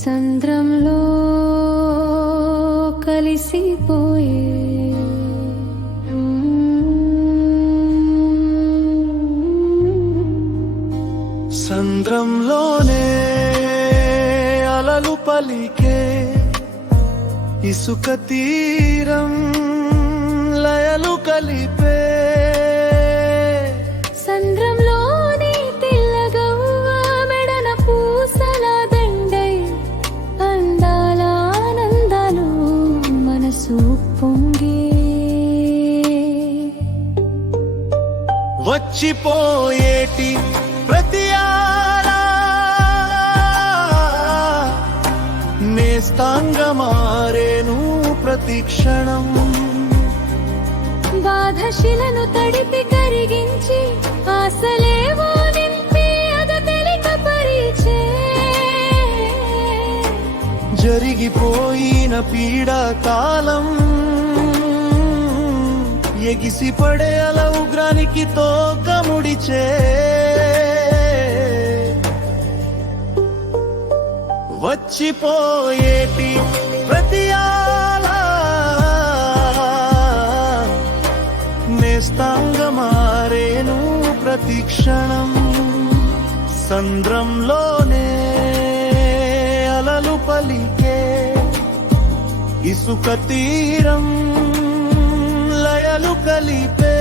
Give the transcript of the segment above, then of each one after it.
సంద్రంలో కలిసిపోయే సంద్రంలోనే అలలు పలికే ఇసుక తీరం లయలు కలిపే వచ్చిపోయేటి ప్రతి ఆలా నేస్తాంగ మారేను ప్రతి క్షణం. బాధశిలను తడిపి కరిగించి ఆశలేవో నింపి అగతెలిక పరిచే. జరిగిపోయిన పీడా కాలం ఎగిసి పడే దానికి ఉగ్రానికి తోక ముడిచే. వచ్చిపోయేటి ప్రతి ఆలా నేస్తాంగ మారేను ప్రతి క్షణం. సంద్రంలోనే అలలు పలికే ఇసుక తీరం లయలు కలిపే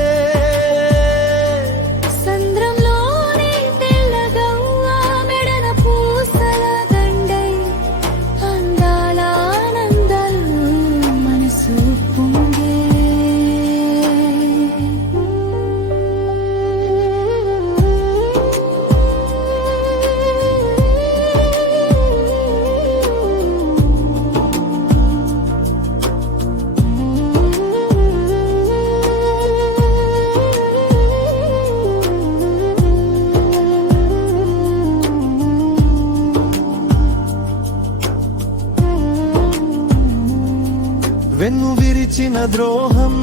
వెన్ను విరిచిన ద్రోహం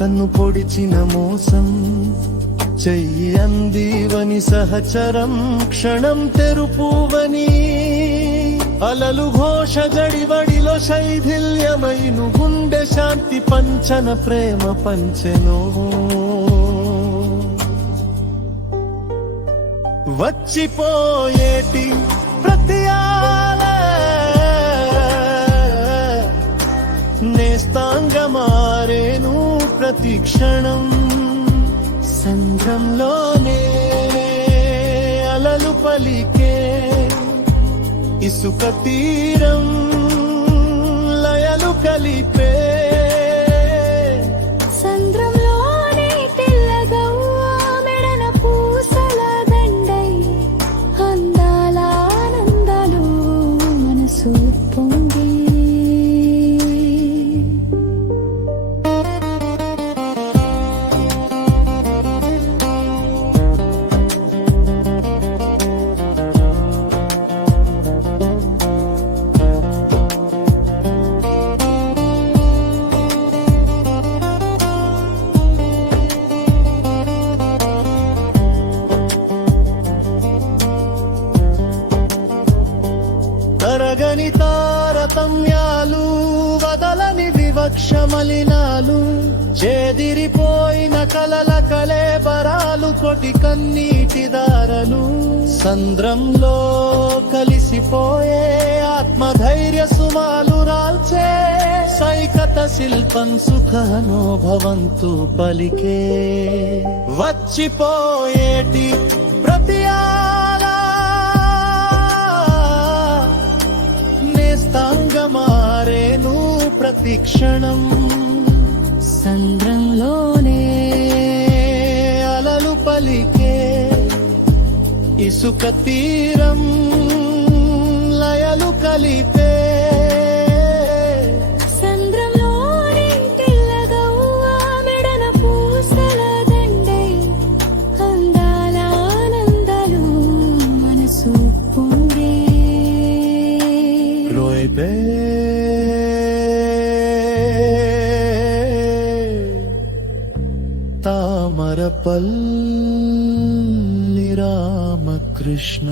కన్ను పొడిచిన మోసం. చెయ్యి అందివని సహచరం క్షణం తెరుపువని అలలు ఘోష గడివడిలో శైథిల్యమైను గుండె శాంతి పంచన ప్రేమ పంచెనో. వచ్చిపోయేటి ప్రతి ఆల నేస్తాంగ మారేను ప్రతి క్షణం. సంద్రంలోనే అలలు పలికే ఇసుక తీరం. తారతమ్యాలు వదలని వివక్ష మలినాలు చేదిరిపోయిన కలల కలేబరాలు కొటి కన్నీటి దారలు. సంద్రంలో కలిసిపోయే ఆత్మధైర్య సుమాలు రాల్చే సైకత శిల్పం సుఖానుభవంతు పలికే. వచ్చిపోయేటి ప్రతి ప్రతి క్షణం సంద్రంలోనే అలలు పలికే ఇసుక తీరం లయలు కలిపే താമരപ്പൽ രാമകൃഷ്ണ